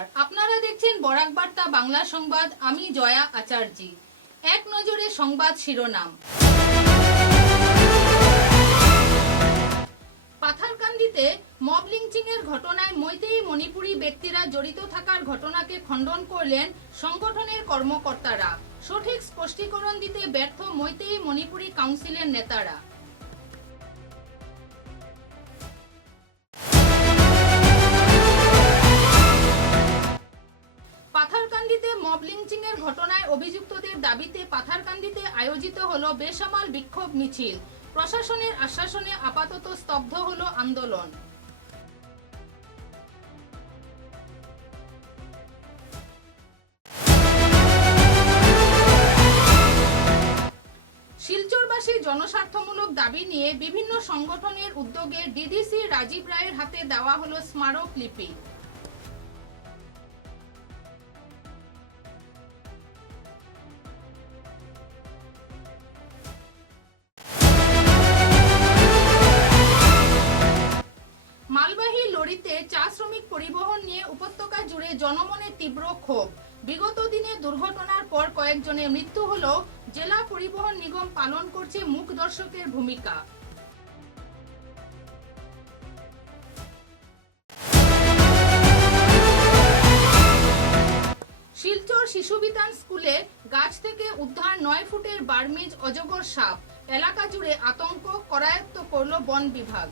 নমস্কার, আপনারা দেখছেন বরাক বার্তা বাংলা সংবাদ। আমি জয়া আচার্যি। এক নজরে সংবাদ শিরোনাম। পাথারকান্দিতে মব লিঞ্চিং এর ঘটনায় মৈতেই মণিপুরী ব্যক্তিরা জড়িত থাকার ঘটনাকে খণ্ডন করলেন সংগঠনের কর্মকর্তারা। সঠিক স্পষ্টীকরণ দিতে ব্যর্থ মৈতেই মণিপুরী কাউন্সিলের নেতারা। পাথারকান্দিতে মব লিঞ্চিং এর ঘটনায় অভিযুক্তদের দাবিতে পাথারকান্দিতে আয়োজিত হলো বেসামাল বিক্ষোভ মিছিল। প্রশাসনের আশ্বাসনে আপাতত স্তব্ধ হলো আন্দোলন। শিলচরবাসী জনস্বার্থমূলক দাবি নিয়ে বিভিন্ন সংগঠনের উদ্যোগে ডিডিসি রাজীব রায়ের হাতে দেওয়া হলো স্মারক লিপি। মালবাহী লরিতে চা শ্রমিক পরিবহন নিয়ে উপত্যকা জুড়ে জনমনে তীব্র ক্ষোভ। বিগত দিনে দুর্ঘটনার পর কয়েকজনের মৃত্যু হলেও জেলা পরিবহন নিগম পালন করছে মূক দর্শকের ভূমিকা। শিলচর শিশুবিতান স্কুলে গাছ থেকে উদ্ধার 9 ফুটের বার্মিজ অজগর সাপ। এলাকা জুড়ে আতঙ্ক, করায়ত্ত করল বন বিভাগ।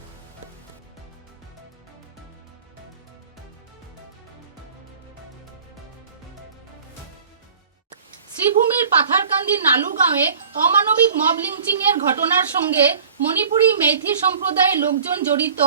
শ্রীভূমির পাথারকান্দি নালুগাঁওয়ে অমানবিক মব লিঞ্চিং এর ঘটনার সঙ্গে মণিপুরী মেইথি সম্প্রদায়ের লোকজন জড়িত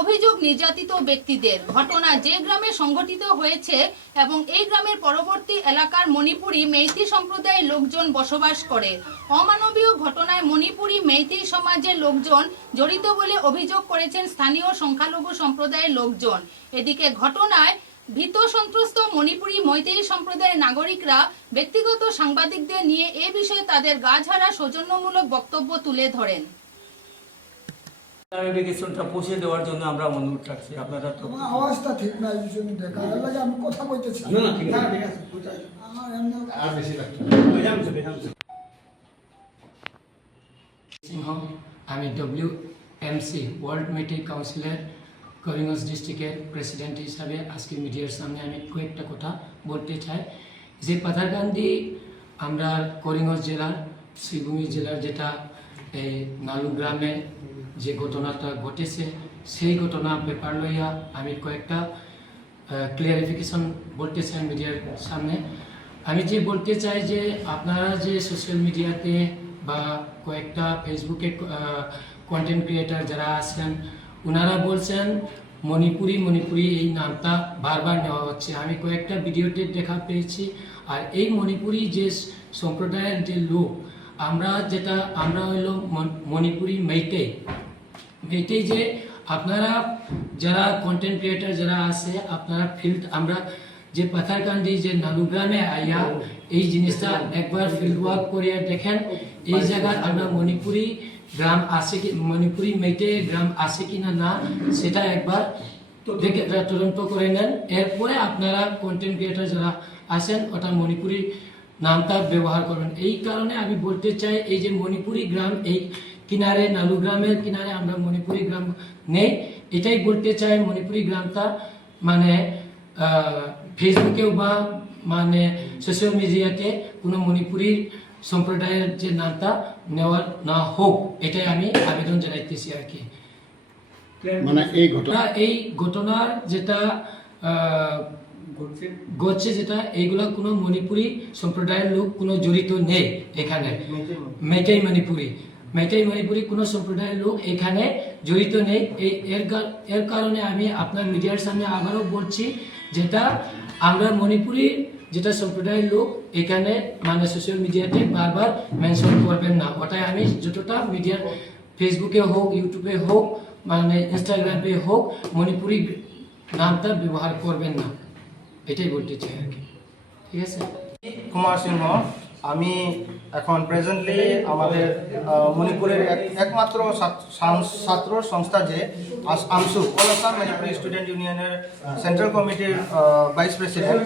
অভিযোগ নির্যাতিত ব্যক্তিদের। ঘটনা যে গ্রামে সংঘটিত হয়েছে এবং এই গ্রামের পরবর্তী এলাকার মণিপুরী মেইথি সম্প্রদায়ের লোকজন বসবাস করে। অমানবীয় ঘটনায় মণিপুরী মেইথি সমাজের লোকজন জড়িত বলে অভিযোগ করেছেন স্থানীয় সংখ্যালঘু সম্প্রদায়ের লোকজন। এদিকে ঘটনায় ভীত সন্ত্রস্ত মণিপুরী মৈতেই সম্প্রদায়ের নাগরিকরা ব্যক্তিগত সাংবাদিকদের নিয়ে এ বিষয়ে তাদের গাছহারা সৌজন্যমূলক বক্তব্য তুলে ধরেন। নোটিফিকেশনটা পৌঁছে দেওয়ার জন্য আমরা অনুরোধ রাখছি। আপনারা তো আওয়াজটা ঠিক না, এই জন্য দেখা লাগে আমি কথা বলতেছি না না ঠিক আছে আমার এমনি আর বেশি লাগছে সিংহ। আমি WMC ওয়ার্ল্ড মেইটেই কাউন্সিলের করিমগঞ্জ ডিস্ট্রিক্টের প্রেসিডেন্ট হিসাবে আজকে মিডিয়ার সামনে আমি কয়েকটা কথা বলতে চাই। যে পাথারকান্দি আমরা করিমগঞ্জ জেলার শ্রীভূমি জেলার যেটা এই নালু গ্রামে যে ঘটনাটা ঘটেছে, সেই ঘটনা ব্যাপার লইয়া আমি কয়েকটা ক্লিয়ারিফিকেশন বলতে চাই মিডিয়ার সামনে। আমি যে বলতে চাই যে আপনারা যে সোশ্যাল মিডিয়াতে বা কয়েকটা ফেসবুকে কন্টেন্ট ক্রিয়েটার যারা আছেন, ওনারা বলছেন মণিপুরি এই নামটা বারবার নেওয়া হচ্ছে। আমি কয়েকটা ভিডিওতে দেখা পেয়েছি। আর এই মণিপুরি যে সম্প্রদায়ের যে লোক, আমরা হইল মণিপুরি মেইটেই যে আপনারা যারা কন্টেন্ট ক্রিয়েটার যারা আছে, আপনারা আমরা যে পাথারকান্দি যে নালুগ্রামে আইয়া এই জিনিসটা একবার ফিল্ড ওয়ার্ক করিয়া দেখেন এই জায়গায় আমরা মণিপুরি গ্রাম আছে কি, মণিপুরি মেইটে গ্রাম আছে কিনা না সেটা একবার দেখে তদন্ত করে নেন। এরপরে আপনারা কন্টেন্ট ক্রিয়েটার যারা আছেন ওটা মণিপুরি নামটা ব্যবহার করবেন। এই কারণে আমি বলতে চাই এই যে মণিপুরি গ্রাম এই কিনারে নালু গ্রামের কিনারে আমরা মণিপুরি গ্রাম নেই, এটাই বলতে চাই। মণিপুরি গ্রামটা মানে ফেসবুকেও বা মানে সোশ্যাল মিডিয়াতে কোনো মণিপুরি সম্প্রদায়ের যে নামটা নেওয়ার না হোক, এটাই আমি আবেদন জানাইতেছি আর কি। মানে এই ঘটনার যেটা ঘটছে যেটা এইগুলা কোনো মণিপুরি সম্প্রদায়ের লোক কোনো জড়িত নেই এখানে। মেইটেই মণিপুরি কোনো সম্প্রদায়ের লোক এখানে জড়িত নেই। এর কারণে আমি আপনার মিডিয়ার সামনে আবারও বলছি, যেটা আমরা মণিপুরি যেটা সম্প্রদায়ের লোক এখানে মানে সোশ্যাল মিডিয়াতে বারবার মেনশন করবেন না। ওটাই আমি যতটা মিডিয়ার ফেসবুকে হোক, ইউটিউবে হোক, মানে ইনস্টাগ্রামে হোক, মণিপুরি নামটা ব্যবহার করবেন না, এটাই বলতে চাই আর কি। ঠিক আছে। কুমার সিংহ, আমি এখন প্রেজেন্টলি আমাদের মণিপুরের একমাত্র ছাত্র সংস্থা যে আমসু অল আসাম মণিপুরি স্টুডেন্ট ইউনিয়নের সেন্ট্রাল কমিটির ভাইস প্রেসিডেন্ট।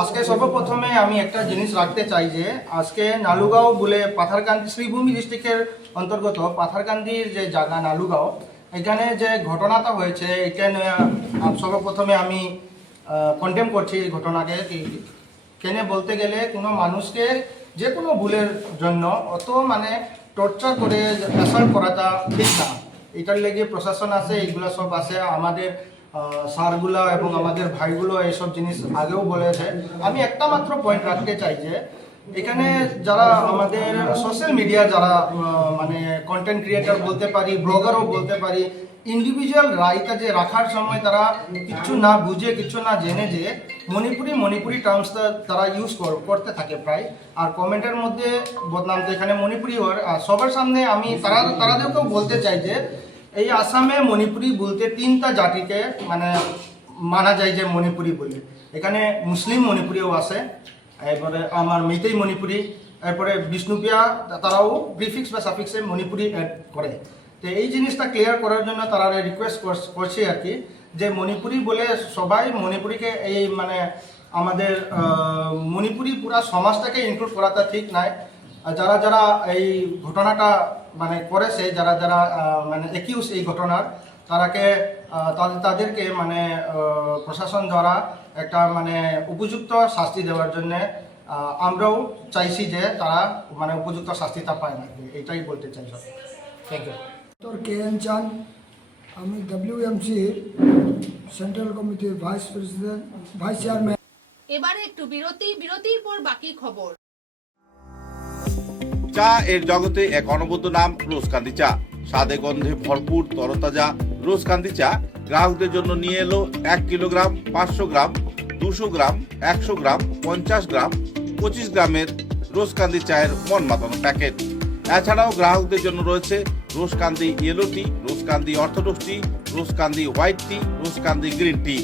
আজকে সর্বপ্রথমে আমি একটা জিনিস রাখতে চাই যে আজকে নালুগাঁও বলে পাথারকান্দি শ্রীভূমি ডিস্ট্রিক্টের অন্তর্গত পাথারকান্দির যে জায়গা নালুগাঁও, এখানে যে ঘটনাটা হয়েছে এখানে সর্বপ্রথমে আমি কন্ডেম করছি এই ঘটনাকে। কেন বলতে গেলে কোনো মানুষকে যে কোনো ভুলের জন্য অত টর্চার করে অ্যাসাল্ট করাটা ঠিক না। এটার লেগে প্রশাসন আছে, এইগুলো সব আছে, আমাদের স্যারগুলো এবং আমাদের ভাইগুলো এইসব জিনিস আগেও বলেছে। আমি একটা মাত্র পয়েন্ট রাখতে চাই যে এখানে যারা আমাদের সোশ্যাল মিডিয়া যারা কন্টেন্ট ক্রিয়েটর বলতে পারি, ব্লগারও বলতে পারি, ইন্ডিভিজুয়াল রায়টা যে রাখার সময় তারা কিছু না বুঝে কিছু না জেনে যে মণিপুরি টার্মসটা তারা ইউজ করতে থাকে প্রায়, আর কমেন্টের মধ্যে বদনাম তো এখানে মণিপুরি হওয়ার। আর সবার সামনে আমি তারাদেরকেও বলতে চাই যে এই আসামে মণিপুরি বলতে 3টা জাতিকে মানা যায় যে মণিপুরি বলে। এখানে মুসলিম মণিপুরিও আছে, এরপরে আমার মেইতেই মণিপুরি, এরপরে বিষ্ণুপিয়া, তারাও প্রিফিক্স বা সাফিক্সে মণিপুরি অ্যাড করে। তো এই জিনিসটা ক্লিয়ার করার জন্য তারা রিকোয়েস্ট করছি আর কি, যে মণিপুরি বলে সবাই মণিপুরিকে এই আমাদের মণিপুরি পুরা সমাজটাকে ইনক্লুড করাটা ঠিক নয়। যারা যারা এই ঘটনাটা করেছে, যারা যারা একিউজ এই ঘটনার, তাদেরকে প্রশাসন দ্বারা একটা উপযুক্ত শাস্তি দেওয়ার জন্য আমরাও চাইছি যে তারা উপযুক্ত শাস্তিটা পায় না, এটাই বলতে চাই। Thank you. ডক্টর KN চান, আমি WMCর সেন্ট্রাল কমিটির ভাইস চেয়ারম্যান। এবারে একটু বিরতির পর বাকি খবর। চা এর জগতে এক অনবদ্য নাম রোজকান্দি চা। স্বাদে গন্ধে ভরপুর তরতাজা রোজকান্দি চা গ্রাহকদের জন্য নিয়ে এলো 1 কিলোগ্রাম, 500 গ্রাম, 200 গ্রাম, 100 গ্রাম, 50 গ্রাম, 25 গ্রামের রোজকান্দি চায়ের মন মাতানো প্যাকেট। এছাড়াও গ্রাহকদের জন্য রয়েছে রোজকান্দি ইয়েলো টি, রোজকান্দি অর্থোডক্স টি, রোজকান্দি হোয়াইট টি, রোজকান্দি গ্রিন টি।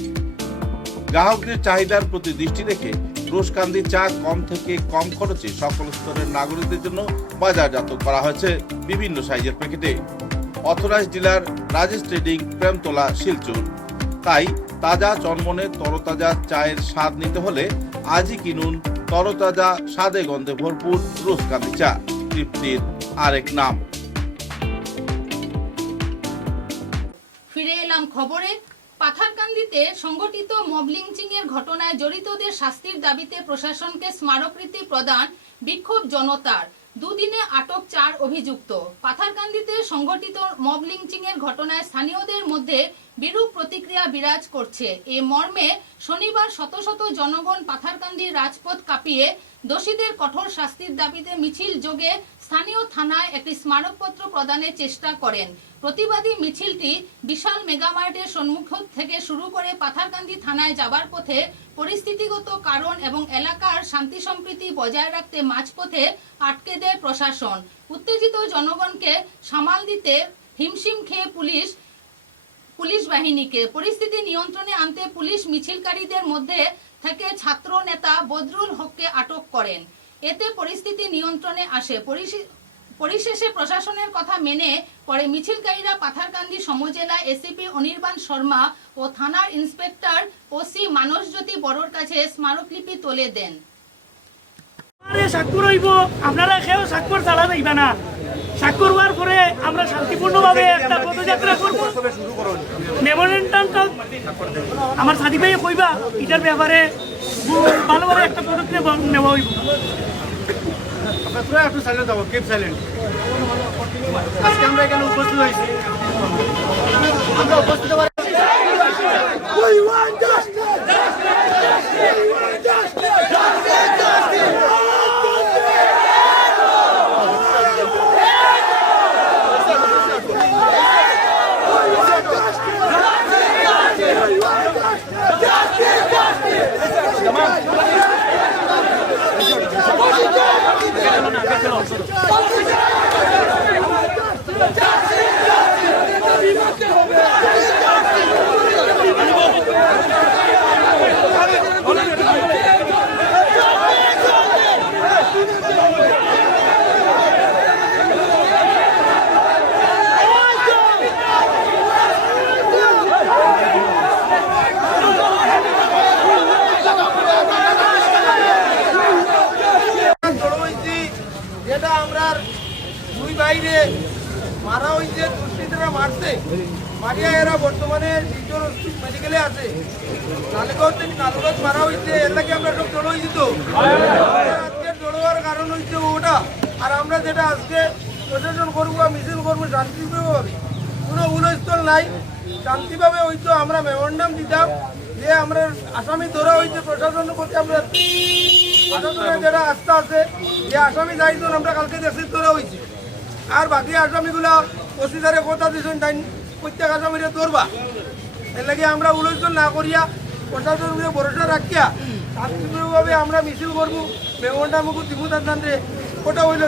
গ্রাহকদের চাহিদার প্রতি দৃষ্টি রেখে রোজকান্দি চা কম থেকে কম খরচে সকল স্তরের নাগরিকদের জন্য বাজারজাত করা হয়েছে বিভিন্ন সাইজের প্যাকেটে। Authorise dealer Rajesh trading, Premtala, Silchar. তাই তাজা চনমনে তরতাজা চায়ের স্বাদ নিতে হলে আজই কিনুন তরতাজা স্বাদে গন্ধে ভরপুর রোজকান্দি চা, তৃপ্তির আরেক নাম। ফিরে এলাম খবরে। পাথারকান্দিতে সংগঠিত মব লিঞ্চিং এর ঘটনায় জড়িতদের শাস্তির দাবিতে প্রশাসনকে স্মারকলিপি প্রদান, বিক্ষোভ জনতার। দুদিনে আটক 4 অভিযুক্ত। পাথারকান্দিতে সংগঠিত মব লিঞ্চিং এর ঘটনায় স্থানীয়দের মধ্যে বিরূপ প্রতিক্রিয়া বিরাজ করছে। এ মর্মে শনিবার শত শত জনগণ পাথারকান্দির রাজপথ কাঁপিয়ে দোষীদের কঠোর শাস্তির দাবিতে মিছিল যোগে স্থানীয় থানায় একটি স্মারকপত্র প্রদানের চেষ্টা করেন। প্রতিবাদী মিছিলটি বিশাল মেগামার্টের সম্মুখ থেকে শুরু করে পাথারকান্দি থানায় যাবার পথে পরিস্থিতিগত কারণ এবং এলাকার শান্তি সম্প্রীতি বজায় রাখতে মাঝপথে আটকে দেয় প্রশাসন। উত্তেজিত জনগণকে সামাল দিতে হিমশিম খেয়ে পুলিশ বাহিনীকে। পরিস্থিতি নিয়ন্ত্রণে আনতে পুলিশ মিছিলকারীদের মধ্যে থেকে ছাত্র নেতা বদরুল হককে আটক করেন। এতে পরিস্থিতি নিয়ন্ত্রণে আসে। পরিশেষে প্রশাসনের কথা মেনে পরে মিছিলকারীরা পাথারকান্দি সমজেলা এসিপি অনির্বাণ শর্মা ও থানার ইন্সপেক্টর ওসি মানসজ্যোতি বড়োর কাছে স্মারকলিপি তুলে দেন। স্বাক্ষর হইব, আপনারা কেউ স্বাক্ষর ছাড়া যাইবা না। স্বাক্ষর হওয়ার পরে আমরা শান্তিপূর্ণভাবে একটা পদযাত্রা করবো। মেমোরেন্ডামটা আমার সাথী ভাই কইবা, এটার ব্যাপারে ভালোভাবে একটা পদক্ষেপ নেওয়া হইব। আপনারা একটু সাইলেন্ট থাকো, কিপ সাইলেন্ট। আজকে আমরা এখানে উপস্থিত হয়েছি, আমরা উপস্থিত হওয়ার Justice! ভাইরে মারা হয়েছে, দুষ্কৃতীরা মারছে, মারিয়া এরা বর্তমানে দ্বিতীয় মেডিকেলে আছে। নালুগাঁও থেকে নালুগাঁও মারা হয়েছে, এর লাগে আমরা সব জড়ো হয়েছি। তো আজকে জড়ো হওয়ার কারণ হচ্ছে ওটা। আর আমরা যেটা আজকে প্রশাসন করবো, মিছিল করবো শান্তিভাবে, কোনো উলস্থল নাই, শান্তিভাবে হয়তো আমরা মেমোরেন্ডাম দিতাম যে আমরা আসামি ধরা হয়েছে। প্রশাসনের প্রতি আমরা প্রশাসনের যারা আস্থা আছে, যে আসামি দায়িত্ব আমরা কালকে দেশে ধরা হয়েছে। আর বাকি আসামিগুলা ওসিদারে কথা দিয়েছেন তাই প্রত্যেক আসামিরা ধরবা। এর লাগে আমরা উলস্থল না করিয়া প্রশাসনের উপরে ভরসা রাখিয়া শান্তিপূর্ণভাবে আমরা মিছিল করবো, মেমোরেন্ডাম দিব। তার ওটা হইল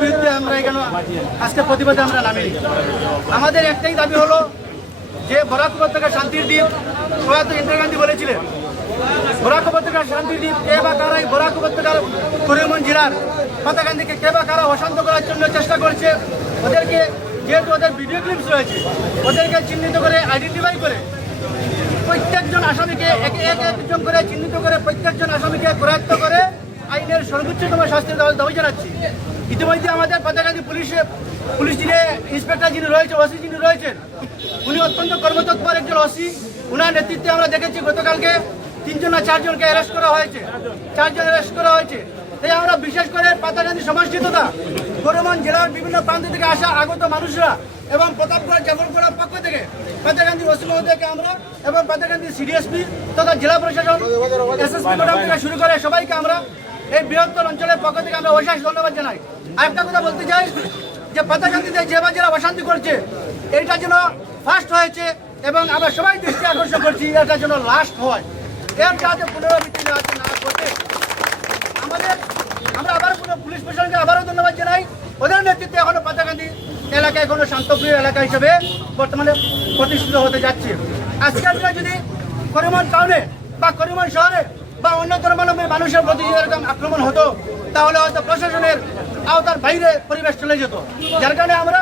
বিরুদ্ধে আমরা এখানে আজকে প্রতিবাদে আমরা নামি। আমাদের একটাই দাবি হলো যে বরাক উপত্যকা শান্তির দ্বীপ, প্রয়াত ইন্দিরা গান্ধী বলেছিলেন বরাক উপত্যকার শান্তির দ্বীপ। কে বা কারা এই বরাক উপত্যকার করিমগঞ্জ জেলার পাতাকান্দিকে কে বা কারা অশান্ত করার জন্য চেষ্টা করছে, ওদেরকে যেহেতু ওদের ভিডিও ক্লিপস রয়েছে, ওদেরকে চিহ্নিত করে আইডেন্টিফাই করে প্রত্যেকজন আসামিকে একজন করে চিহ্নিত করে প্রত্যেকজন আসামিকে করায়ত্ত করে আইনের সর্বোচ্চতম শাস্তির দাবি জানাচ্ছি। ইতিমধ্যে আমাদের পাতাকান্দি পুলিশ যিনি ইন্সপেক্টর যিনি রয়েছে, ওসি যিনি রয়েছেন, উনি অত্যন্ত কর্মতৎপর একজন ওসি। উনার নেতৃত্বে আমরা দেখেছি গতকালকে 3 না 4 জনকে অ্যারেস্ট করা হয়েছে, 4 জন অ্যারেস্ট করা হয়েছে। তাই আমরা বিশেষ করে পাতাকান্দি সমষ্টি তথা করিমগঞ্জ জেলার বিভিন্ন প্রান্ত থেকে আসা আগত মানুষরা এবং প্রতাপগড় জাফরগড়ের পক্ষ থেকে পাতাকান্দি ওসি মহোদয়কে আমরা এবং পাতাকান্দি সিডিএসপি তথা জেলা প্রশাসন এসএসপি ম্যাডাম থেকে শুরু করে সবাইকে আমরা এই বৃহত্তর অঞ্চলের পক্ষ থেকে আমরা অশেষ ধন্যবাদ জানাই। আরেকটা কথা বলতে চাই যে পাতাকান্দিতে যে বা যারা অশান্তি করছে, এইটা যেন ফার্স্ট হয়েছে এবং আমরা সবাই দৃষ্টি আকর্ষণ করছি এটা যেন লাস্ট হয়, এর যাতে পুনরাবৃত্তি না করতে আমরা আবার পুলিশ প্রশাসনকে আবারও ধন্যবাদ জানাই। ওদের নেতৃত্বে এখনো পাতাকান্দি এলাকা এখনো শান্তপ্রিয় এলাকা হিসেবে বর্তমানে প্রতিষ্ঠিত হতে যাচ্ছে। আজকের দিনে যদি করিমগঞ্জ টাউনে বা করিমগঞ্জ শহরে বা অন্য ধর্মাবলম্বী মানুষের প্রতি এরকম আক্রমণ হতো, তাহলে হয়তো প্রশাসনের আওতার বাইরে পরিবেশ চলে যেত। যার কারণে আমরা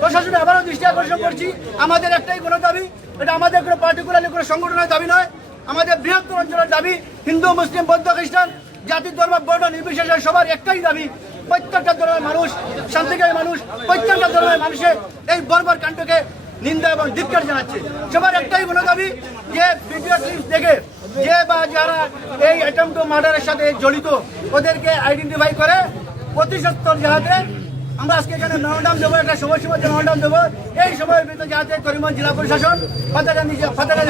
প্রশাসনে আবারও দৃষ্টি আকর্ষণ করছি। আমাদের একটাই কোনো দাবি, এটা আমাদের কোনো পার্টিকুলারলি কোনো সংগঠনের দাবি নয়, আমাদের বৃহত্তর অঞ্চলের দাবি। হিন্দু, মুসলিম, বৌদ্ধ, খ্রিস্টান, জাতি, ধর্ম, বর্ণ নির্বিশেষে সবার একটাই দাবি, প্রত্যেকটা ধর্মের মানুষ, শান্তিকামী মানুষ, প্রত্যেকটা ধর্মের মানুষের এই বর্বর কাণ্ডকে নিন্দা এবং ধিক্কার জানাচ্ছে। সবার একটাই কোনো দাবি যে ভিডিও ক্লিপস দেখে যে বা যারা এই অ্যাটেম্পট টু মার্ডারের সাথে জড়িত ওদেরকে আইডেন্টিফাই করে প্রতিশোধ যাতে আমরা আজকে এখানে মেমোরেন্ডাম দেবো, একটা সময়সীমা মেমোরেন্ডাম দেবো। এই সময়ের ভিতরে যাতে করিমগঞ্জ জেলা প্রশাসন, পাতাকান্দি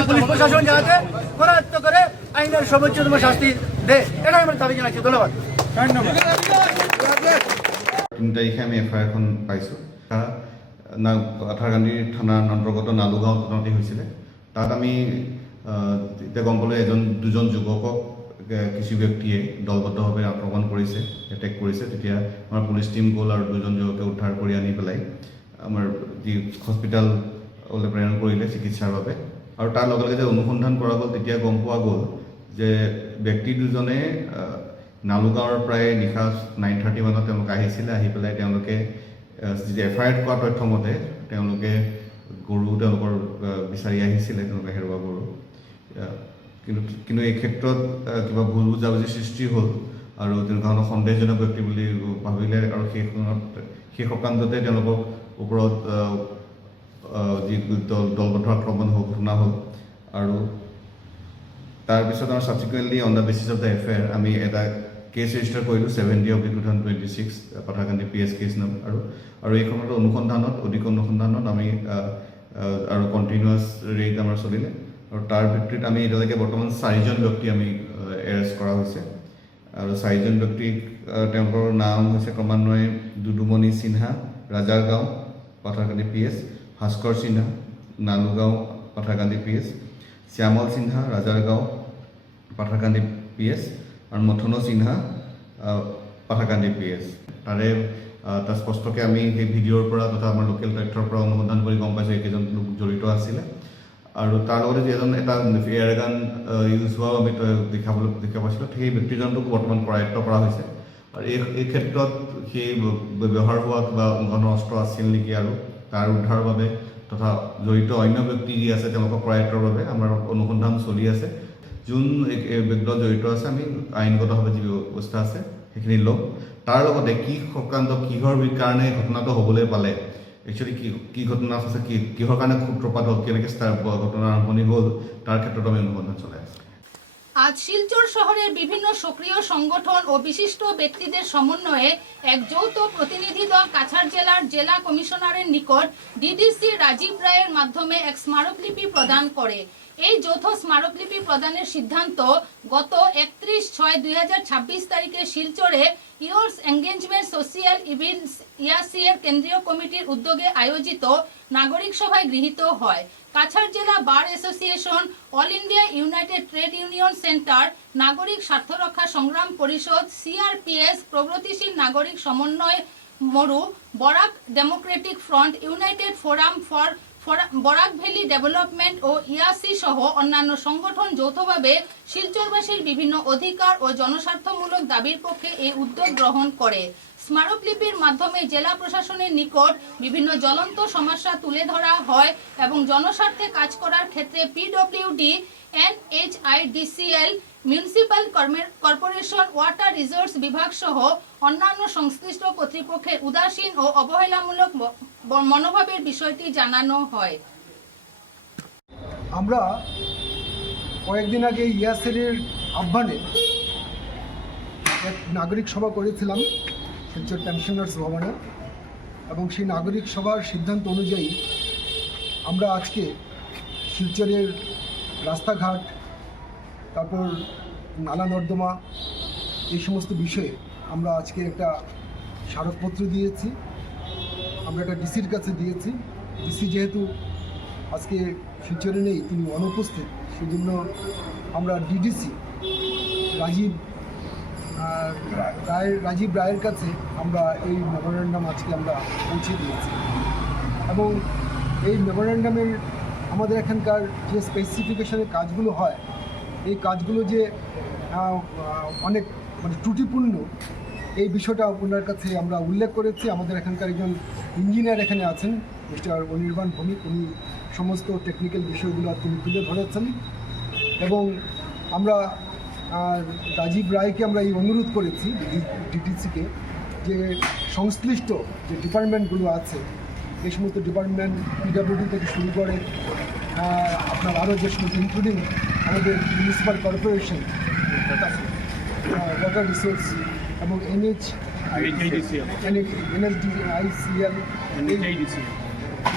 পুলিশ প্রশাসন যাতে করায়ত্ত করে আইনের সর্বোচ্চতম শাস্তি দেয়, এটাই আমরা দাবি জানাচ্ছি। ধন্যবাদ। 3 তাৰিখে আমি এফআইআৰ এখন পাইছোঁ। পাথাৰকান্দি থানাৰ অন্তৰ্গত নালুগাঁও ঘটনাটি হৈছিলে। তাত আমি এতিয়া গম পালোঁ দুজন যুৱকক কিছু ব্যক্তিয়ে দলবদ্ধভাৱে আক্ৰমণ কৰিছে, এটেক কৰিছে। তেতিয়া আমাৰ পুলিচ টীম গ'ল আৰু 2জন যুৱকে উদ্ধাৰ কৰি আনি পেলাই আমাৰ যি হস্পিটেললৈ প্ৰেৰণ কৰিলে চিকিৎসাৰ বাবে। আৰু তাৰ লগে লগে যে অনুসন্ধান কৰা গ'ল, তেতিয়া গম পোৱা গ'ল যে ব্যক্তি দুজনে নালুগাঁৱৰ প্ৰায় নিশা 9:30 মানত তেওঁলোক আহিছিলে। আহি পেলাই তেওঁলোকে যি এফআইআৰ কৰা তথ্য মতে তেওঁলোকে গৰু তেওঁলোকৰ বিচাৰি আহিছিলে, তেওঁলোকে হেৰুৱা গৰু। কিন্তু এই ক্ষেত্ৰত কিবা ভুল বুজাবুজি সৃষ্টি হ'ল আৰু তেনেকুৱা ধৰণৰ সন্দেহজনক ব্যক্তি বুলি ভাবিলে আৰু সেই সকান্ততে তেওঁলোকক ওপৰত যি দলবদ্ধ আক্ৰমণ ঘটনা হ'ল আৰু তাৰপিছত আমাৰ subsequently on the basis of the affair আমি এটা কেছ ৰেজিষ্টাৰ কৰিলোঁ 70/2026 পাঠাকান্দি PS কেছ নাম আৰু এইখনত অধিক অনুসন্ধানত আমি আৰু কণ্টিনিউৱাছ ৰেইড আমাৰ চলিলে আৰু তাৰ ভিত্তিত আমি এতিয়ালৈকে বৰ্তমান 4জন ব্যক্তি আমি এৰেষ্ট কৰা হৈছে আৰু 4জন ব্যক্তিক তেওঁলোকৰ নাম হৈছে ক্ৰমান্বয়ে দুদুমণি সিনহা ৰাজাৰগাঁও পাঠাকান্দি PS, ভাস্কৰ সিনহা নালুগাঁও পাঠাকান্দি PS, শ্যামল সিনহা ৰাজাৰগাঁও পাঠাকান্দি PS আৰু মথুনো সিনহা পাঠাকান্দি PS। তাৰে তাৰ স্পষ্টকৈ আমি সেই ভিডিঅ'ৰ পৰা তথা আমাৰ লোকেল তথ্যৰ পৰা অনুসন্ধান কৰি গম পাইছোঁ এইকেইজন লোক জড়িত আছিলে আৰু তাৰ লগতে যিজন এটা এয়াৰগান ইউজ হোৱাও আমি দেখা পাইছিলোঁ সেই ব্যক্তিজনটোক বৰ্তমান কৰায়ত্ব কৰা হৈছে আৰু এই ক্ষেত্ৰত সেই ব্যৱহাৰ হোৱা কিবা ধৰণৰ অস্ত্ৰ আছিল নেকি আৰু তাৰ উদ্ধাৰৰ বাবে তথা জড়িত অন্য ব্যক্তি যি আছে তেওঁলোকৰ কৰায়ত্বৰ বাবে আমাৰ অনুসন্ধান চলি আছে। যোন ব্যক্তি জড়িত আছে আমি আইনগতভাৱে যি ব্যৱস্থা আছে সেইখিনি ল'ম। তাৰ লগতে কি সংক্ৰান্ত কিহৰ কাৰণে ঘটনাটো হ'বলৈ পালে, একচুৱেলি কি ঘটনা আছে, কিহৰ কাৰণে সূত্ৰপাত হ'ল, কেনেকৈ ঘটনাৰ আৰম্ভণি হ'ল, তাৰ ক্ষেত্ৰত আমি অনুসন্ধান চলাই আছোঁ। আজ শিলচর শহরের বিভিন্ন সক্রিয় সংগঠন ও বিশিষ্ট ব্যক্তিদের সমন্বয়ে এক যৌথ প্রতিনিধি দল কাছাড় জেলার জেলা কমিশনারের নিকট ডিডিসি রাজীব রায়ের মাধ্যমে এক স্মারকলিপি প্রদান করে। এই যৌথ স্মারকলিপি প্রদানের সিদ্ধান্ত গত 31/6/2026 তারিখে শিলচরে ইয়র্স এঙ্গেজমেন্ট সোশিয়াল ইভেন্টস ইয়াসিএর কেন্দ্রীয় কমিটির উদ্যোগে আয়োজিত নাগরিক সভায় গৃহীত হয়। কাছাড় জেলা bar association, all India United trade union centre, নাগরিক স্বার্থ রক্ষা সংগ্রাম পরিষদ, CRPS, প্রগতিশীল নাগরিক সমন্বয় মরু, Barak democratic front, united forum for Barak valley development ও ইয়াসি সহ অন্যান্য সংগঠন যৌথভাবে শিলচরবাসীর বিভিন্ন অধিকার ও জনস্বার্থমূলক দাবির পক্ষে এই উদ্যোগ গ্রহণ করে। স্মারকলিপির মাধ্যমে জেলা প্রশাসনের নিকট বিভিন্ন জ্বলন্ত সমস্যা তুলে ধরা হয় এবং জনস্বার্থে কাজ করার ক্ষেত্রে PWD, NHIDCL, municipal corporation, water resource বিভাগ সহ অন্যান্য সংশ্লিষ্ট কর্তৃপক্ষের উদাসীন ও অবহেলামূলক মনোভাবের বিষয়টি জানানো হয়। আমরা কয়েকদিন আগে ইয়াসের আহ্বানে এক নাগরিক সভা করেছিলাম শিলচর পেনশনার্স ভবনে এবং সেই নাগরিক সভার সিদ্ধান্ত অনুযায়ী আমরা আজকে শিলচরের রাস্তাঘাট, তারপর নালা নর্দমা, এই সমস্ত বিষয়ে আমরা আজকে একটা স্মারকপত্র দিয়েছি। আমরা একটা ডিসির কাছে দিয়েছি। ডিসি যেহেতু আজকে শিলচরে নেই, তিনি অনুপস্থিত, সেজন্য আমরা ডিডিসি রাজীব রায়ের কাছে আমরা এই মেমোরেন্ডাম আজকে আমরা পৌঁছে দিয়েছি এবং এই মেমোরেন্ডামের আমাদের এখানকার যে স্পেসিফিকেশনের কাজগুলো হয়, এই কাজগুলো যে অনেক ত্রুটিপূর্ণ, এই বিষয়টা ওনার কাছে আমরা উল্লেখ করেছি। আমাদের এখানকার একজন ইঞ্জিনিয়ার এখানে আছেন, মিস্টার অনির্বাণ ভৌমিক, উনি সমস্ত টেকনিক্যাল বিষয়গুলো তিনি তুলে ধরেছেন এবং আমরা রাজীব রায়কে আমরা এই অনুরোধ করেছি ডিটিসিকে যে সংশ্লিষ্ট যে ডিপার্টমেন্টগুলো আছে, এই সমস্ত ডিপার্টমেন্ট PWD থেকে শুরু করে আপনার আরও যে সমস্ত ইনক্লুডিং আমাদের মিউনিসিপ্যাল কর্পোরেশন, ওয়াটার রিসোর্স এবং NHIDCL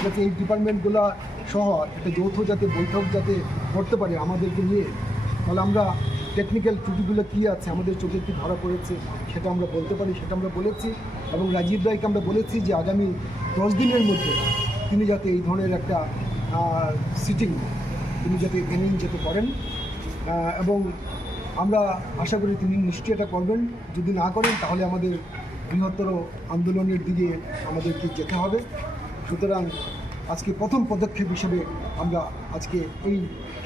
যাতে এই ডিপার্টমেন্টগুলো সহ একটা যৌথ যাতে বৈঠক যাতে করতে পারে আমাদেরকে নিয়ে, তাহলে আমরা টেকনিক্যাল ত্রুটিগুলো কী আছে, আমাদের চোখে কী ধরা পড়েছে সেটা আমরা বলতে পারি, সেটা আমরা বলেছি এবং রাজীব রায়কে আমরা বলেছি যে আগামী 10 দিনের মধ্যে তিনি যাতে এই ধরনের একটা সিটিং তিনি যাতে এনে যেতে পারেন এবং আমরা আশা করি তিনি নিশ্চয়ই এটা করবেন। যদি না করেন তাহলে আমাদের বৃহত্তর আন্দোলনের দিকে আমাদেরকে যেতে হবে। সুতরাং আজকে প্রথম পদক্ষেপ হিসেবে আমরা আজকে এই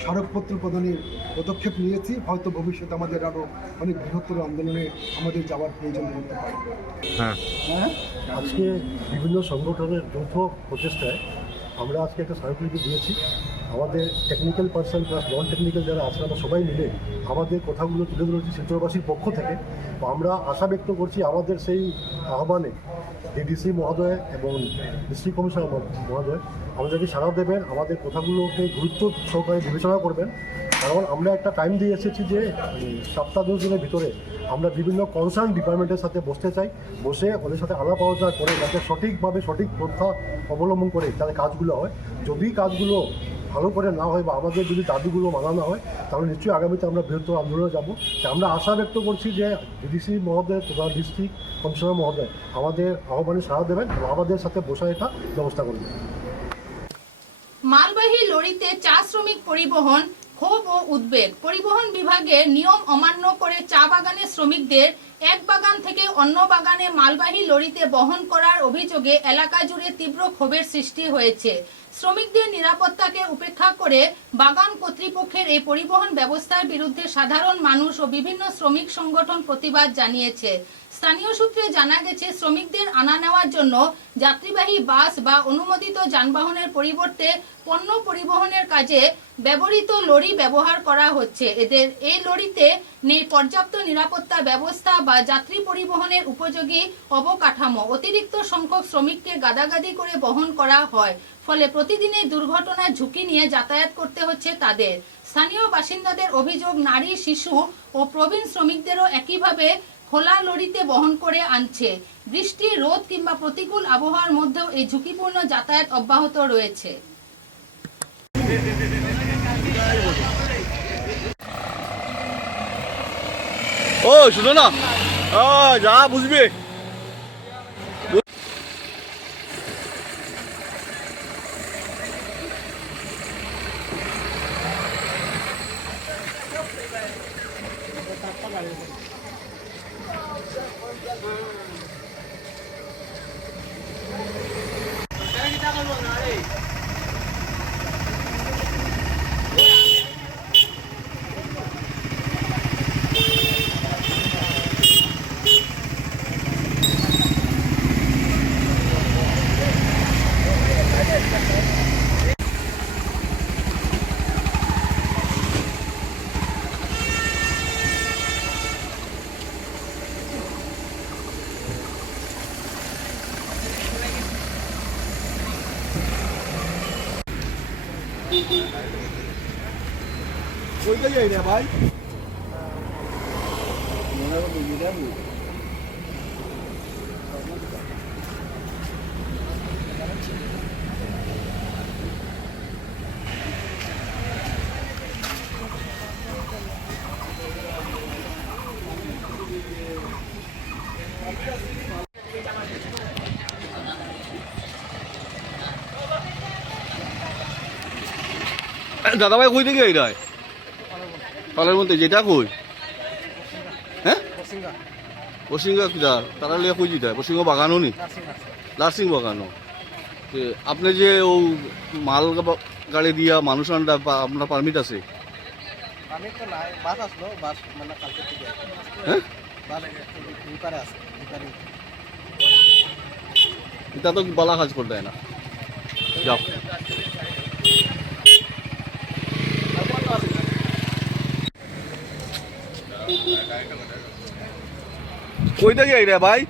স্মারকপত্র প্রদানের পদক্ষেপ নিয়েছি। হয়তো ভবিষ্যতে আমাদের আরও অনেক বৃহত্তর আন্দোলনে আমাদের যাওয়ার প্রয়োজন হতে পারে। আজকে বিভিন্ন সংগঠনের যৌথ প্রচেষ্টায় আমরা আজকে একটা স্মারকলিপি দিয়েছি আমাদের technical person plus non technical যারা আছেন আমরা সবাই মিলে আমাদের কথাগুলো তুলে ধরেছি শিলচরবাসীর পক্ষ থেকে। তো আমরা আশা ব্যক্ত করছি আমাদের সেই আহ্বানে ডিডিসি মহোদয় এবং ডিস্ট্রিক্ট কমিশনার মহোদয় আমাদেরকে সাড়া দেবেন, আমাদের কথাগুলোকে গুরুত্ব সহকারে বিবেচনা করবেন। কারণ আমরা একটা টাইম দিয়ে এসেছি যে সপ্তাহ 10 দিনের ভিতরে আমরা বিভিন্ন কনসার্ন ডিপার্টমেন্টের সাথে বসতে চাই, বসে ওদের সাথে আলাপ আলোচনা করে যাতে সঠিকভাবে সঠিক পন্থা অবলম্বন করে যাতে কাজগুলো হয়। যদি কাজগুলো ভালো করে না হয় বা আমাদের যদি দাবিগুলো মানা না হয় তাহলে নিশ্চয়ই আগামীতে আমরা বৃহত্তর আন্দোলনে যাব। আমরা আশা ব্যক্ত করছি যে ডিডিসি মহোদয় তথা ডিস্ট্রিক্ট কমিশনার মহোদয় আমাদের আহ্বানে সাড়া দেবেন এবং আমাদের সাথে বসা এটা ব্যবস্থা করবেন। মালবাহী লরিতে চা শ্রমিক পরিবহন, ক্ষোভ ও উদ্বেগ। পরিবহন বিভাগের নিয়ম অমান্য করে চা বাগানের শ্রমিকদের এক বাগান থেকে অন্য বাগানে মালবাহী লরিতে বহন করার অভিযোগে এলাকা জুড়ে তীব্র ক্ষোভের সৃষ্টি হয়েছে। শ্রমিকদের নিরাপত্তাকে উপেক্ষা করে বাগান কর্তৃপক্ষের এই পরিবহন ব্যবস্থার বিরুদ্ধে সাধারণ মানুষ ও বিভিন্ন শ্রমিক সংগঠন প্রতিবাদ জানিয়েছে। স্থানীয় সূত্রে জানা গেছে শ্রমিকদের আনা নেওয়ার জন্য যাত্রীবাহী বাস বা অনুমোদিত যানবাহনের পরিবর্তে পণ্য পরিবহনের কাজে ব্যবহৃত লরি ব্যবহার করা হচ্ছে। এদের এই লরিতে নেই পর্যাপ্ত নিরাপত্তা ব্যবস্থা বা যাত্রী পরিবহনের উপযোগী অবকাঠামো। অতিরিক্ত সংখ্যক শ্রমিককে গাদাগাদি করে বহন করা হয়, ফলে প্রতিদিনই দুর্ঘটনার ঝুঁকি নিয়ে যাতায়াত করতে হচ্ছে তাদের। স্থানীয় বাসিন্দাদের অভিযোগ, নারী, শিশু ও প্রবীণ শ্রমিকদেরও একইভাবে খোলা লরিতে বহন করে আনছে। বৃষ্টি, রোদ কিংবা প্রতিকূল আবহাওয়ার মধ্যেও এই ঝুঁকিপূর্ণ যাতায়াত অব্যাহত রয়েছে। ও শুনো না, যা বুঝবে ভাই। দাদা ভাই কই থেকে এইটা পালের মধ্যে যেটা কই, হ্যাঁ পশ্চিমগা কিটা তারা লিয়া কই যেটা পশ্চিমগা বাগানও নি নার্সিং বাগানও। আপনি যে ও মাল গাড়ি দিয়া মানুষ আনটা আপনার পারমিট আছে? হ্যাঁ এটা তো বালা কাজ করতে হয় না। যাও কই থেকে রে ভাই?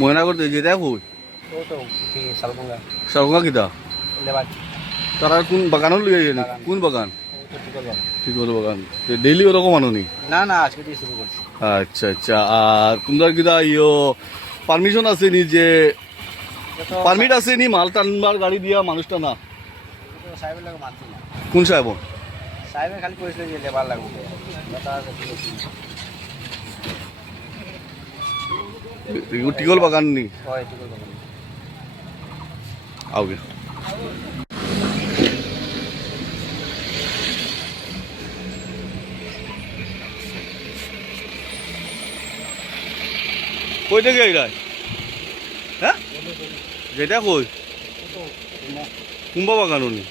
ময়নাগর যেটা কই শালগঙ্গা কিতা তারা কোন বাগানও লিয়ে যায়? কোন বাগান? টিকল বাগান। ডেইলি ওরকম আনো নি? না না, আজকে দিয়ে শুরু করছি। আচ্ছা আচ্ছা। আর তোমরা কিতা ইয়ো পারমিশন আছে নি, যে পারমিট আছে নি মাল টানবার গাড়ি দিয়া মানুষটা না? সাহেবের লাগে মানছি না। কোন সাহেব? সাহেবে খালি কইছিল যে লেবার লাগবে। টিকল বাগান নি? হয় টিকল বাগান। आओगे কই থেকে এইটা? হ্যাঁ যেটা কই কুম্বা বাগানো নি?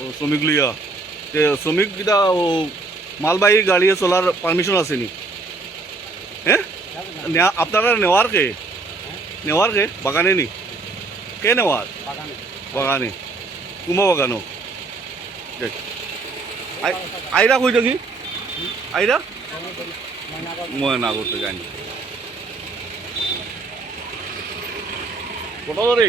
ও শ্রমিক লিয়া শ্রমিক কিটা ও মালবাহী গাড়ি চলার পারমিশন আছে নি? হ্যাঁ আপনারা নেওয়ার কে? নেওয়ার কে বাগানে নি? কে নেওয়ার? বাগানে। কুমা বাগানো দেখ আইরা কই থাকি আইরা ময়নাগর থেকে জানি কত ধরে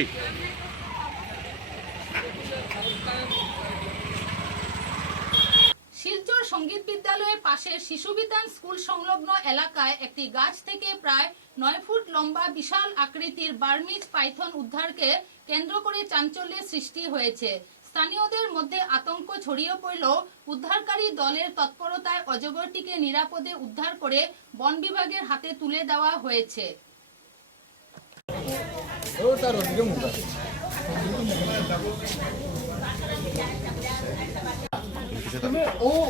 শিলচর সঙ্গীত বিদ্যালয়ের পাশে শিশু বিদ্যান স্কুল সংলগ্ন এলাকায় একটি গাছ থেকে প্রায় 9 ফুট লম্বা বিশাল আকৃতির বার্মিজ পাইথন উদ্ধারকে কেন্দ্র করে চাঞ্চল্যের সৃষ্টি হয়েছে। স্থানীয়দের মধ্যে আতঙ্ক ছড়িয়ে পড়ল। উদ্ধারকারী দলের তৎপরতায় অজগরটিকে নিরাপদে উদ্ধার করে বন বিভাগের হাতে তুলে দেওয়া হয়েছে।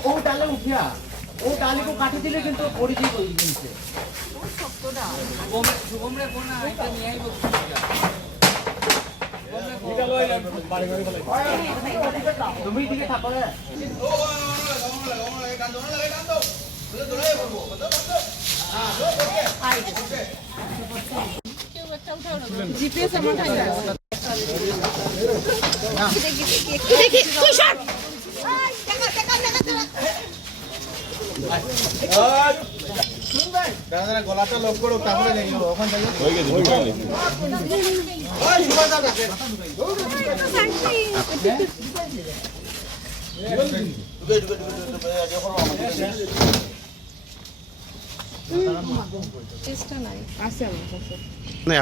ও ডালে উঠিয়া ও ডালিকে কাটি দিলে কিন্তু পরিচিত হয়ে গেছে তুমি দিকে থাকো জিপিএস আমার গলাটা লক করো তারপরে যাই ওখান থেকে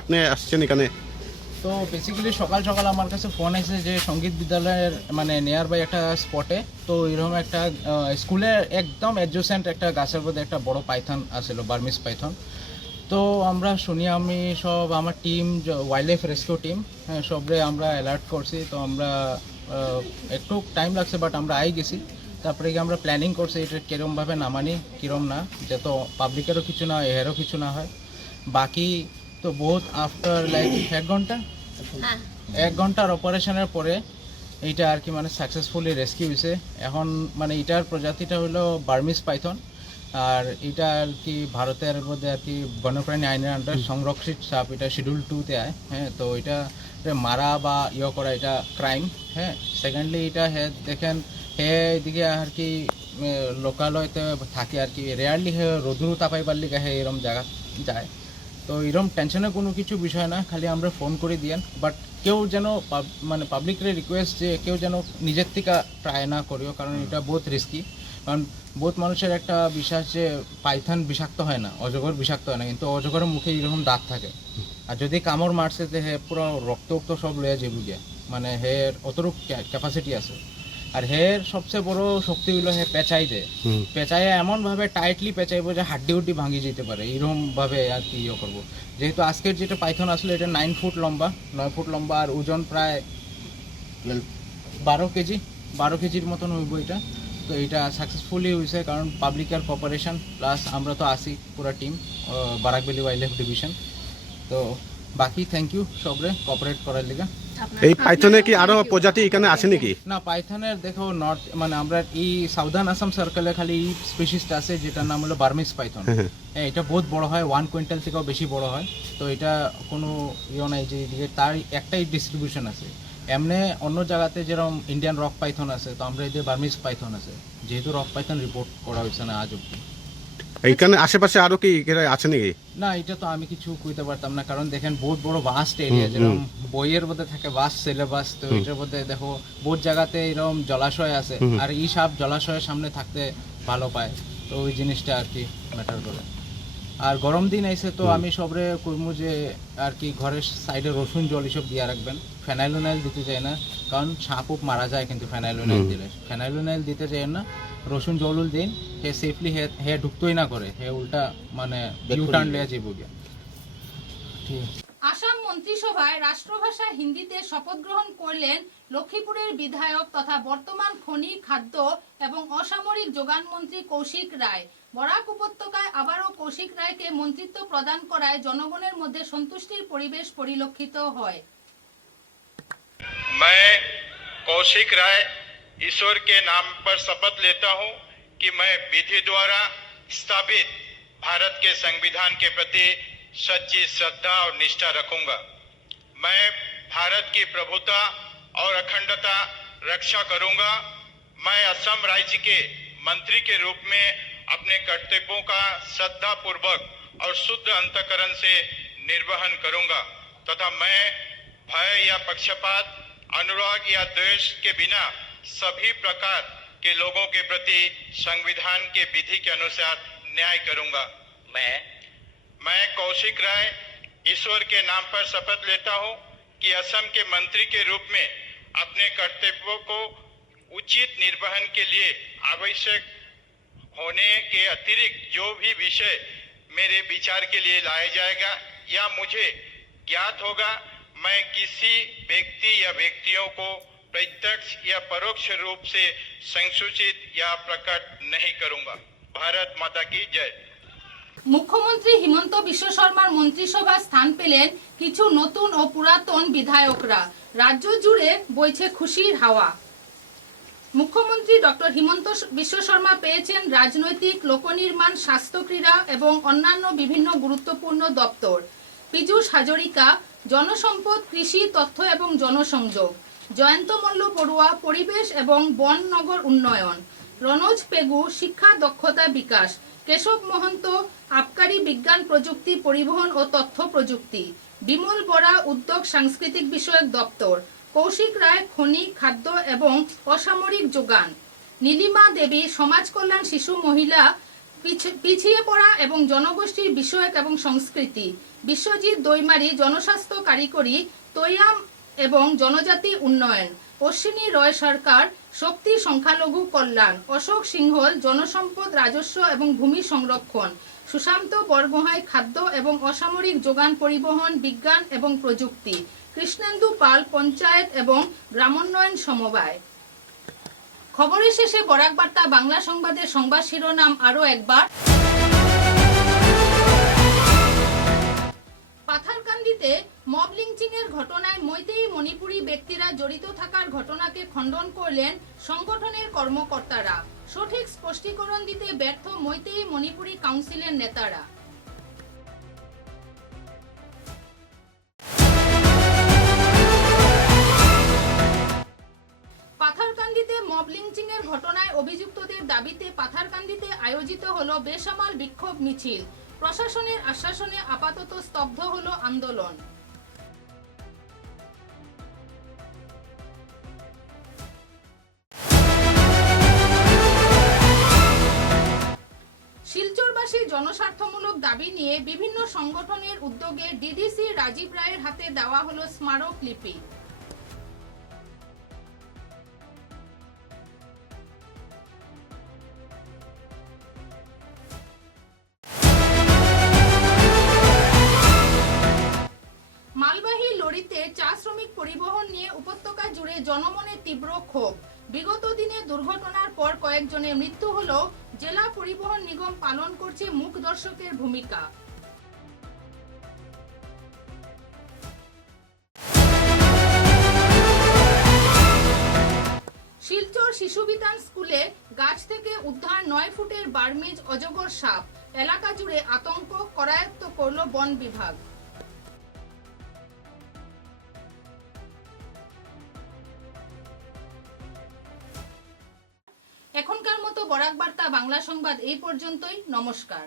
আপনি আসছেন এখানে তো বেসিক্যালি সকাল সকাল আমার কাছে ফোন এসেছে যে সঙ্গীত বিদ্যালয়ের মানে নিয়ার বাই একটা স্পটে তো এরকম একটা স্কুলের একদম অ্যাডজেসেন্ট একটা গাছের মধ্যে একটা বড় পাইথন আসলো বার্মিজ পাইথন। তো আমরা শুনি আমি সব আমার team wild life rescue team হ্যাঁ সবরে আমরা অ্যালার্ট করছি। তো আমরা একটু টাইম লাগছে বাট আমরা আই গেছি। তারপরে কি আমরা প্ল্যানিং করছি এটা কীরমভাবে নামানি কীরম না যাতে পাবলিকেরও কিছু না হয় এরও কিছু না হয়। বাকি তো বহুত আফটার লাইক 1 ঘন্টার অপারেশনের পরে এইটা আর কি মানে সাকসেসফুলি রেস্কিউ হয়েছে। এখন মানে এটার প্রজাতিটা হলো বার্মিজ পাইথন আর এটা আর কি ভারতের মধ্যে আর কি বন্যপ্রাণী আইনের আন্ডার সংরক্ষিত সাপ। এটা শিডিউল 2-তে আয় হ্যাঁ। তো এটা মারা বা করা এটা ক্রাইম হ্যাঁ। সেকেন্ডলি এটা দেখেন এদিকে আর কি লোকালয়তে থাকে আর কি রেয়ারলি রোদুরু তাপাইবার লিগে এরম জায়গা যায়। তো এরকম টেনশনের কোনো কিছু বিষয় না, খালি আমরা ফোন করে দিয়েন। বাট কেউ যেন মানে পাবলিকের রিকোয়েস্ট যে কেউ যেন নিজের থেকে ট্রাই না করিও, কারণ এটা বহুত রিস্কি। কারণ বহুত মানুষের একটা বিশ্বাস যে পাইথন বিষাক্ত হয় না, অজগর বিষাক্ত হয় না, কিন্তু অজগরের মুখে এরকম দাঁত থাকে। আর যদি কামড় মারছে যে হে পুরো রক্ত সব লয়ে যাবো গিয়া, মানে হের অতটুক ক্যাপাসিটি আছে। আর হের সবচেয়ে বড় শক্তি হইলো হে পেঁচাই দেয়। পেঁচাইয়া এমনভাবে টাইটলি পেঁচাইবো যে হাড্ডি উড্ডি ভাঙি যেতে পারে, এইরকমভাবে আর কি করবো। যেহেতু আজকের যেটা পাইথন আসলে এটা 9 ফুট লম্বা, 9 ফুট লম্বা আর ওজন প্রায় 12 কেজির মতন হইব এটা। তো এটা সাকসেসফুলি হয়েছে কারণ পাবলিকের কোঅপারেশন প্লাস আমরা তো আসি পুরো টিম বারাকবেলি ওয়াইল্ড লাইফ ডিভিশন। তো বাকি থ্যাংক ইউ সবরে কোঅপারেট করার লিগা। এই পাইথনের কি আরো প্রজাতি এখানে আছে নাকি? না, পাইথনের দেখো নর্থ মানে আমরা এই সাউদার্ন আসাম সার্কেলে খালি এই স্পিসিসটা আছে যেটার নাম হলো বার্মিজ পাইথন। হ্যাঁ, এটা বহুত বড় হয়, 1 কুইন্টাল থেকেও বেশি বড় হয়। তো এটা কোনো নাই যে এদিকে তার একটাই ডিস্ট্রিবিউশন আছে। এমনি অন্য জায়গাতে যেরকম ইন্ডিয়ান রক পাইথন আছে, তো আমরা এদের বার্মিজ পাইথন আছে। যেহেতু রক পাইথন রিপোর্ট করা হয়েছে না আজ অব্দি। এইখানে আশেপাশে আরো কি আছে নাকি? না, এটা তো আমি কিছু কইতে পারতাম না, কারণ দেখেন বহুত বড় ভাস্ট এরিয়া, যেরকম বইয়ের মধ্যে থাকে ভাস্ট সিলেবাস, তো এটার মধ্যে দেখো বহুত জায়গাতে এরকম জলাশয় আছে। আর এই সাপ জলাশয়ের সামনে থাকতে ভালো পায়, তো ওই জিনিসটা আর কি ম্যাটার করে। আর গরম দিন আইসে তো আমি সবরে কইমু যে আর কি ঘরের সাইডে রসুন জল এসব দিয়ে রাখবেন। ফেনাইলোনাইল দিতে চাই না, কারণ সাপ উপ মারা যায় কিন্তু ফেনাইলোনাইল দিলে। ফেনাইলোনাইল দিতে চাই না, রসুন জল দিন, হে সেফলি হে ঢুকতোই না করে, হে উল্টা মানে ইউটার্ন লিয়া যাইব গিয়া। ঠিক আছে। আসাম মন্ত্রিসভায় রাষ্ট্রভাষা হিন্দিতে শপথ গ্রহণ করলেন লক্ষ্মীপুরের বিধায়ক তথা বর্তমান খনি, খাদ্য এবং অসামরিক যোগান মন্ত্রী কৌশিক রায়। বরাক উপত্যকায় আবারও কৌশিক রায়কে মন্ত্রিত্ব প্রদান করায় জনগণের মধ্যে সন্তুষ্টির পরিবেশ পরিলক্ষিত হয়। मैं कौशिक राय ईश्वर के नाम पर शपथ लेता हूं कि मैं विधि द्वारा स्थापित भारत के संविधान के प्रति सच्ची श्रद्धा और निष्ठा रखूंगा। मैं भारत की प्रभुता और अखंडता रक्षा करूंगा। मैं असम राज्य के मंत्री के रूप में अपने कर्तव्यों का श्रद्धापूर्वक और शुद्ध अंतःकरण से निर्वहन करूंगा तथा मैं भय या पक्षपात, अनुराग या द्वेष के बिना सभी प्रकार के लोगों के प्रति संविधान के विधि के अनुसार न्याय करूंगा। मैं कौशिक राय ईश्वर के नाम पर शपथ लेता हूं कि असम के मंत्री के रूप में अपने कर्तव्यों को उचित निर्वहन के लिए आवश्यक होने के अतिरिक्त जो भी विषय मेरे विचार के लिए लाया जाएगा या मुझे ज्ञात होगा, मैं किसी व्यक्ति या व्यक्तियों को प्रत्यक्ष या परोक्ष रूप से संसूचित या प्रकट नहीं करूंगा। भारत माता की जय। মুখ্যমন্ত্রী হিমন্ত বিশ্ব শর্মার মন্ত্রিসভায় স্থান পেলেন কিছু নতুন ও পুরাতন বিধায়করা। রাজ্য জুড়ে বইছে খুশির হাওয়া। মুখ্যমন্ত্রী ডক্টর হিমন্ত বিশ্ব শর্মা পেয়েছেন রাজনৈতিক, লোকনির্মাণ, স্বাস্থ্য, ক্রীড়া এবং অন্যান্য বিভিন্ন গুরুত্বপূর্ণ দপ্তর। পীযূষ হাজরিকা জনসম্পদ, কৃষি, তথ্য এবং জনসংযোগ, জয়ন্ত মল্ল বড়ুয়া পরিবেশ এবং বন নগর উন্নয়ন, রনোজ পেগু শিক্ষা দক্ষতা বিকাশ, কেশব মহন্ত আবকারি বিজ্ঞান প্রযুক্তি পরিবহন ও তথ্য প্রযুক্তি, বিমল বরা উদ্যোগ সাংস্কৃতিক বিষয়ক দপ্তর, কৌশিক রায় খনি, খাদ্য এবং অসামরিক যোগান, নীলিমা দেবী সমাজ কল্যাণ, শিশু, মহিলা, পিছিয়ে পড়া এবং জনগোষ্ঠীর বিষয়ক এবং সংস্কৃতি, বিশ্বজিৎ দৈমারি জনস্বাস্থ্য কারিগরি, তৈয়াম এবং জনজাতি উন্নয়ন, অশ্বিনী রয় সরকার শক্তি সংখ্যালঘু কল্যাণ, অশোক সিংহল জনসম্পদ, রাজস্ব এবং ভূমি সংরক্ষণ, সুশান্ত বরগোহাঁই খাদ্য এবং অসামরিক যোগান, পরিবহন, বিজ্ঞান এবং প্রযুক্তি, কৃষ্ণেন্দু পাল পঞ্চায়েত এবং গ্রামোন্নয়ন সমবায়। খবরের শেষে বরাক বার্তা বাংলা সংবাদের সংবাদ শিরোনাম আরো একবার। পাথারকান্দিতে মব লিঞ্চিং এর ঘটনায় মৈতেই মণিপুরী ব্যক্তিরা জড়িত থাকার ঘটনাকে খণ্ডন করলেন সংগঠনের কর্মকর্তারা। সঠিক স্পষ্টীকরণ দিতে ব্যর্থ মৈতেই মণিপুরী কাউন্সিলের নেতারা। পাথারকান্দিতে মব লিঞ্চিং এর ঘটনায় অভিযুক্তদের দাবিতে পাথারকান্দিতে আয়োজিত হলো বেসামাল বিক্ষোভ মিছিল। প্রশাসনের আশ্বাসনে আপাতত স্তব্ধ হলো আন্দোলন। শিলচরবাসী জনস্বার্থমূলক দাবি নিয়ে বিভিন্ন সংগঠনের উদ্যোগে ডিডিসি রাজীব রায়ের হাতে দেওয়া হলো স্মারক লিপি। মালবাহী লরিতে চা শ্রমিক পরিবহন নিয়ে উপত্যকা জুড়ে জনমনে তীব্র ক্ষোভ। বিগত দিনে দুর্ঘটনার পর কয়েকজনের মৃত্যু হলেও জেলা পরিবহন নিগম পালন করছে মূক দর্শকের ভূমিকা। শিলচর শিশুবিতান স্কুলে গাছ থেকে উদ্ধার 9 ফুটের বার্মিজ অজগর সাপ। এলাকা জুড়ে আতঙ্ক, করায়ত্ত করল বন বিভাগ। এখনকার মতো বরাক বার্তা বাংলা সংবাদ এই পর্যন্তই। নমস্কার।